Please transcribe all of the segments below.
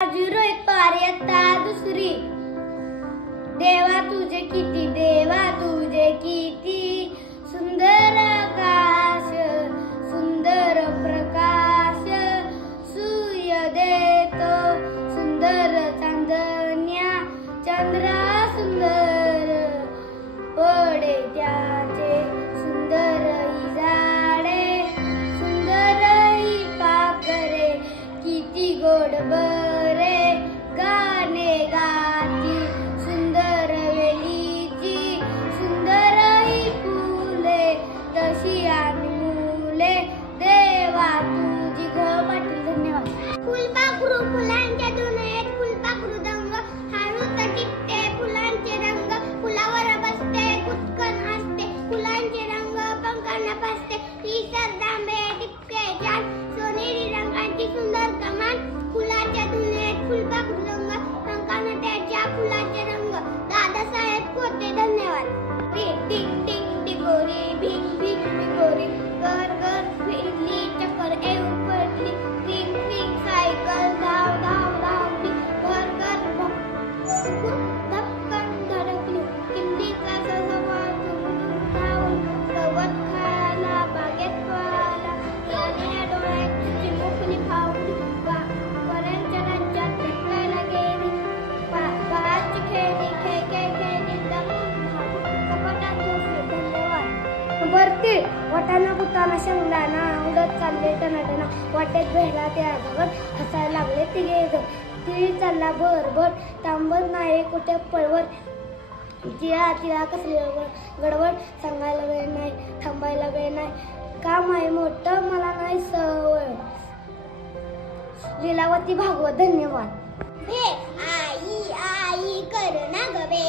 01 पारियता दुसरी। देवा तुझे किती सुंदर आकाश, सुंदर प्रकाश, सूर्य देतो सुंदर चांदण्या, चंद्रा सुंदर पडे त्याचे, सुंदर ही झाडे, सुंदर ही पाखरे, किती गोड बरे गाणे गाती, सुंदर वेलीची, सुंदर ही फुले, तशी आम्ही मुले, देवा तुझी पाटील। धन्यवाद। फुलपाखरू फुलांच्या दुनियेत, फुलपाखरू दंग, हळूच टिपते फुलांचे रंग, फुलावर बसते कुचकन हसते, फुलांचे रंग पंखांना पासते, ही सरदांबे टिपके छान, सोनेरी रंगाची सुंदर कमान, फुलाच्या दुनियेत फुलपाखरू दंग, पंखांना त्याच्या फुलाचे रंग। दादासाहेब खोते। धन्यवाद। टिंग टिंग टिंग टिकोरी, भिंग भिंग भिंगोरी, घर घर फिरली चक्कर येऊन पडली, रिंग रिंग सायकल धाव धाव धावली, घर घर धपकन धडकली, किल्लीचा सहवास धावून गवत खायला बागेत पळाला, राणीच्या डोळ्यात चिमुकली फावली, पर्यंतच्या राज्यात फिरकायला गेली, बाळाची खेळणी खेळली, कपाटात झोपली। धन्यवाद। भरती वाटाणा कुटाणा शेंगदाणा उडत चालले टनाटना, वाटेत भेटला त्या भगत, हसायला लागले तिघे जण, तिळी चालला भरभर, तांबत नाही कुठे पळवत, तिळा कसली गडबड, सांगायला वेळ नाही थांबायला वेळ नाही, काम आहे मोठं मला नाही सवय। लीलावती भागवत। धन्यवाद। आई आई करू ना गवे,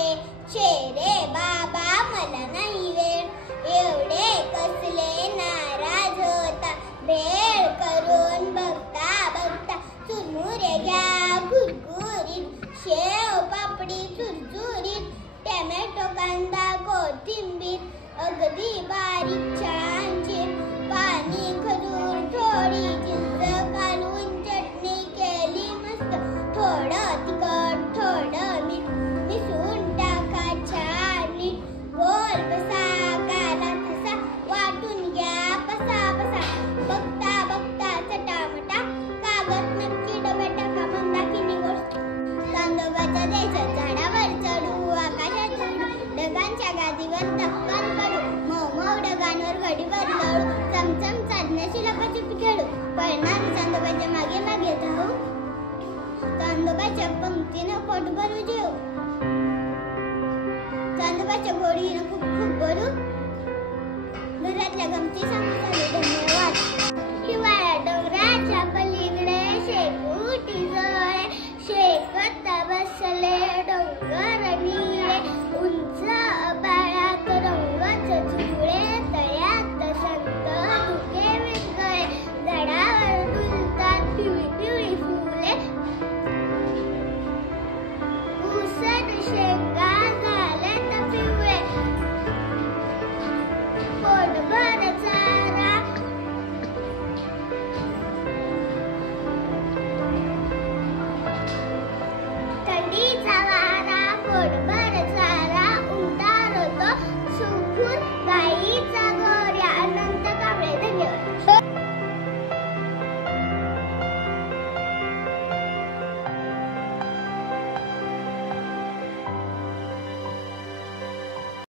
शेरे बाबा मला नाही वेळ, एवढे कसले नाराज होता, भेळ करून बघता बघता, चुरमुरे घ्या कुरकुरीत, शेव पापडी चुरचुरीत, टोमॅटो कांदा कोथिंबीर अगदी बारीक छान चिर, पाणी खजूर थोडी चिंच घालून चटणी केली मस्त, थोडं तिखट थोडं मीठ मिसळून टाका छान नीट, गोल बसा काला तसा, वाटून घ्या बसा बसा, बघता बघता चटामटा, कागद नक्की डब्यात टाका, मंदाकिनी गोष्ट। चांदोबाच्या देशात झाडावर चढू, आकाशात चढू, ढगांच्या गादीवर धक्कन पडू, मऊ ढगांवर घडीवर लढू, चमचम चालण्याची लपाछपी खेळू, पळणारी चांदोबाच्या मागे मागे धावू, चांदोबाच्या पंक्तीनं पोट भरू जेऊ, चांदोबाच्या घोडीनं खूप खूप भरू, घरातल्या गमती सांगू. धन्यवाद।